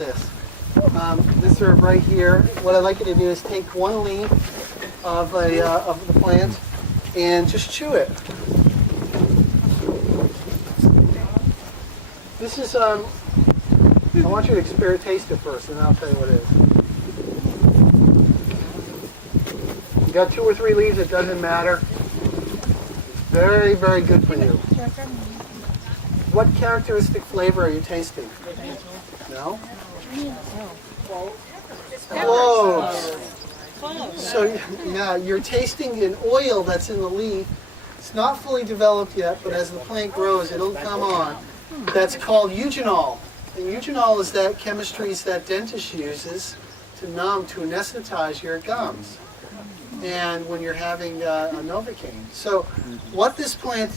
is this. This herb right here, what I'd like you to do is take one leaf of the plant and just chew it. This is, I want you to taste it first, and then I'll tell you what it is. You got 2 or 3 leaves, it doesn't matter. It's very, very good for you. What characteristic flavor are you tasting? No? Cloves. So, yeah, you're tasting an oil that's in the leaf. It's not fully developed yet, but as the plant grows, it'll come on. That's called eugenol. And eugenol is that chemistry that dentist uses to numb, to anesthetize your gums. And when you're having a Novocaine. So what this plant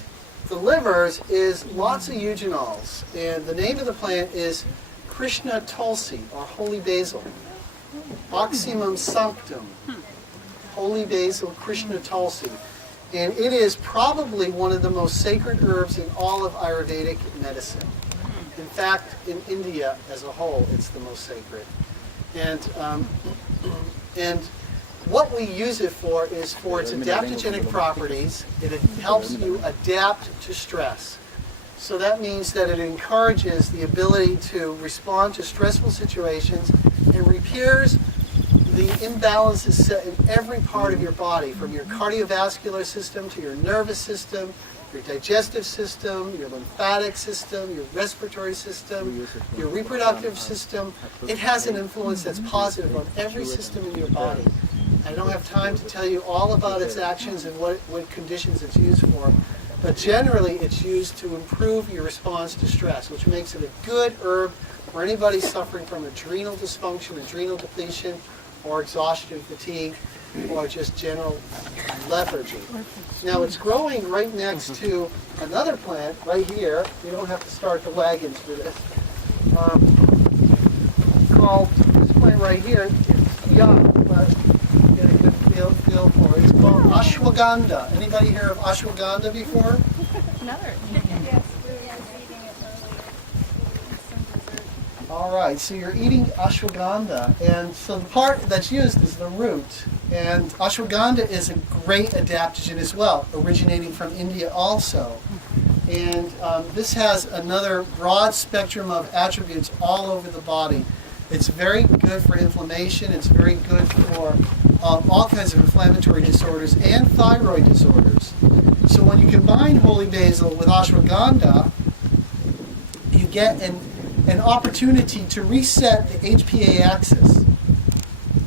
delivers is lots of eugenols. And the name of the plant is Krishna Tulsi, or holy basil. Oxymum sanctum. Holy basil, Krishna Tulsi. And it is probably one of the most sacred herbs in all of Ayurvedic medicine. In fact, in India as a whole, it's the most sacred. And what we use it for is for its adaptogenic properties. It helps you adapt to stress. So that means that it encourages the ability to respond to stressful situations and repairs the imbalances set in every part of your body, from your cardiovascular system to your nervous system, your digestive system, your lymphatic system, your respiratory system, your reproductive system. It has an influence that's positive on every system in your body. I don't have time to tell you all about its actions and what conditions it's used for, but generally it's used to improve your response to stress, which makes it a good herb for anybody suffering from adrenal dysfunction, adrenal depletion, or exhaustion, fatigue, or just general lethargy. Now it's growing right next to another plant right here. You don't have to start the wagons for this. Called this plant right here. It's young, but you get a good feel for it. It's called ashwagandha. Anybody hear of ashwagandha before? Another. All right, so you're eating ashwagandha, and so the part that's used is the root. And ashwagandha is a great adaptogen as well, originating from India also. And this has another broad spectrum of attributes all over the body. It's very good for inflammation. It's very good for all kinds of inflammatory disorders and thyroid disorders. So when you combine holy basil with ashwagandha, you get an opportunity to reset the HPA axis,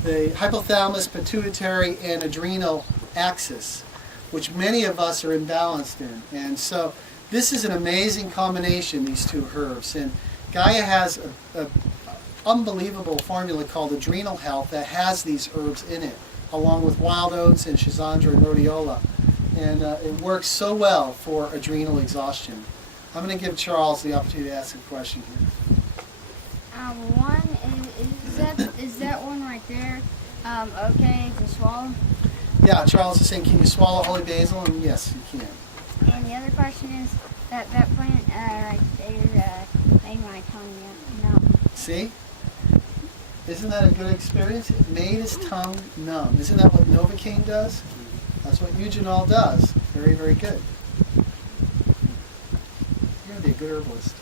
the hypothalamus, pituitary, and adrenal axis, which many of us are imbalanced in. And so this is an amazing combination, these two herbs. And Gaia has an unbelievable formula called Adrenal Health that has these herbs in it, along with wild oats and schizandra and rhodiola. And it works so well for adrenal exhaustion. I'm going to give Charles the opportunity to ask a question here. One is that one right there okay to swallow? Yeah, Charles is saying, can you swallow holy basil? And yes, you can. And the other question is that plant right there made my tongue numb. See? Isn't that a good experience? It made his tongue numb. Isn't that what Novocaine does? That's what eugenol does. Very, very good. You're going to be a good herbalist.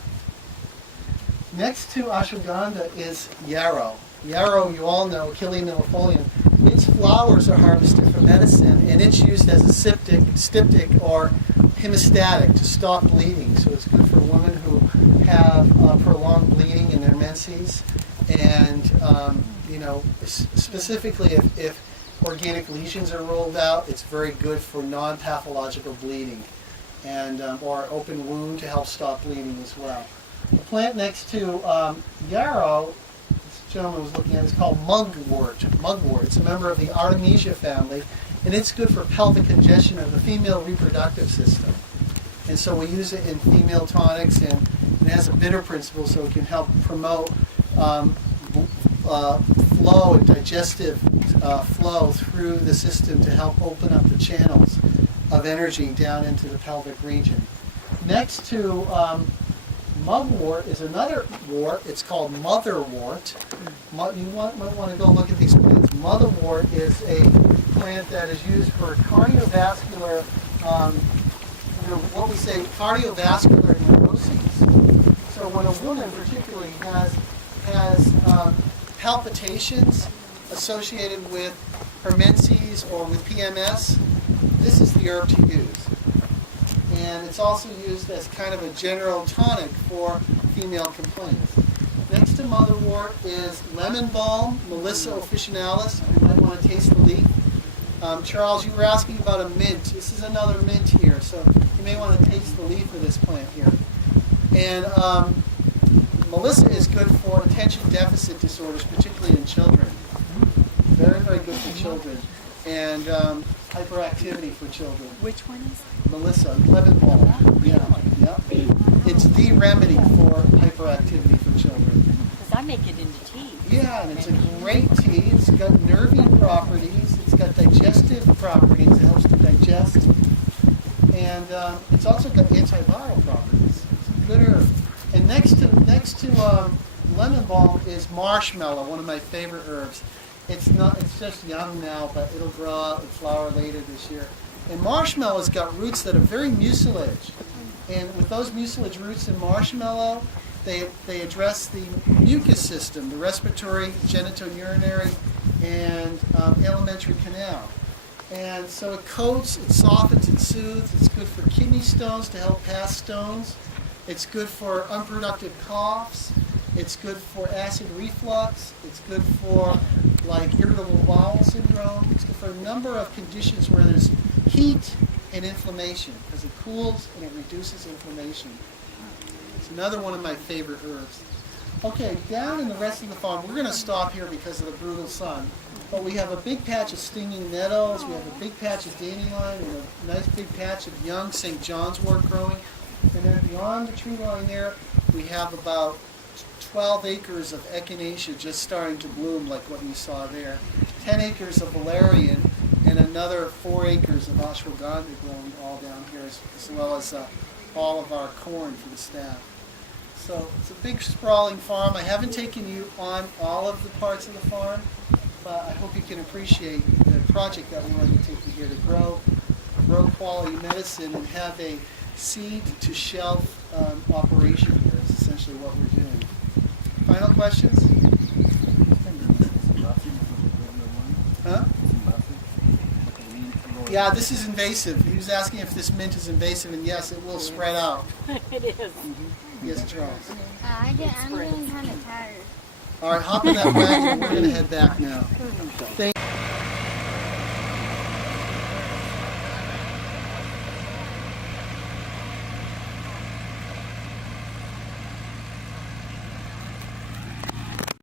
Next to ashwagandha is yarrow. Yarrow, you all know, Achillea millefolium. Its flowers are harvested for medicine, and it's used as a styptic or hemostatic to stop bleeding. So it's good for women who have prolonged bleeding in their menses, and specifically if organic lesions are rolled out, it's very good for non-pathological bleeding, and or open wound to help stop bleeding as well. The plant next to yarrow, this gentleman was looking at, is called mugwort. Mugwort. It's a member of the Artemisia family, and it's good for pelvic congestion of the female reproductive system. And so we use it in female tonics, and it has a bitter principle, so it can help promote flow and digestive flow through the system to help open up the channels of energy down into the pelvic region. Next to Mugwort is another wart. It's called motherwort. You might want to go look at these plants. Motherwort is a plant that is used for cardiovascular, what we say, cardiovascular neuroses. So when a woman particularly has palpitations associated with her menses or with PMS, this is the herb to use. And it's also used as kind of a general tonic for female complaints. Next to motherwort is lemon balm, Melissa officinalis. You might want to taste the leaf. Charles, you were asking about a mint. This is another mint here, so you may want to taste the leaf of this plant here. And Melissa is good for attention deficit disorders, particularly in children. Very, very good for children. And hyperactivity for children. Which one is Melissa, lemon balm. Yeah. It's the remedy for hyperactivity for children. Because I make it into tea. Yeah, and it's a great tea. It's got nervy properties. It's got digestive properties. It helps to digest. And it's also got antiviral properties. It's a good herb. And next to lemon balm is marshmallow, one of my favorite herbs. It's just young now, but it'll grow out and flower later this year. And marshmallow's got roots that are very mucilage. And with those mucilage roots in marshmallow, they address the mucus system, the respiratory, genitourinary, and alimentary canal. And so it coats, it softens, it soothes. It's good for kidney stones to help pass stones. It's good for unproductive coughs. It's good for acid reflux. It's good for like irritable bowel syndrome. It's good for a number of conditions where there's heat and inflammation because it cools and it reduces inflammation. It's another one of my favorite herbs. Okay, down in the rest of the farm, we're going to stop here because of the brutal sun. But we have a big patch of stinging nettles. We have a big patch of dandelion and a nice big patch of young St. John's wort growing. And then beyond the tree line there, we have about 12 acres of echinacea just starting to bloom like what you saw there. 10 acres of valerian and another 4 acres of ashwagandha growing all down here as well as all of our corn for the staff. So it's a big sprawling farm. I haven't taken you on all of the parts of the farm, but I hope you can appreciate the project that we're undertaking here to grow quality medicine and have a seed to shelf operation here is essentially what we're doing. Final questions? Huh? Yeah, this is invasive. He was asking if this mint is invasive, and yes, it will spread out. It is. Mm-hmm. Yes, Charles. I'm getting kind of tired. All right, hop in that wagon. We're going to head back now. Thank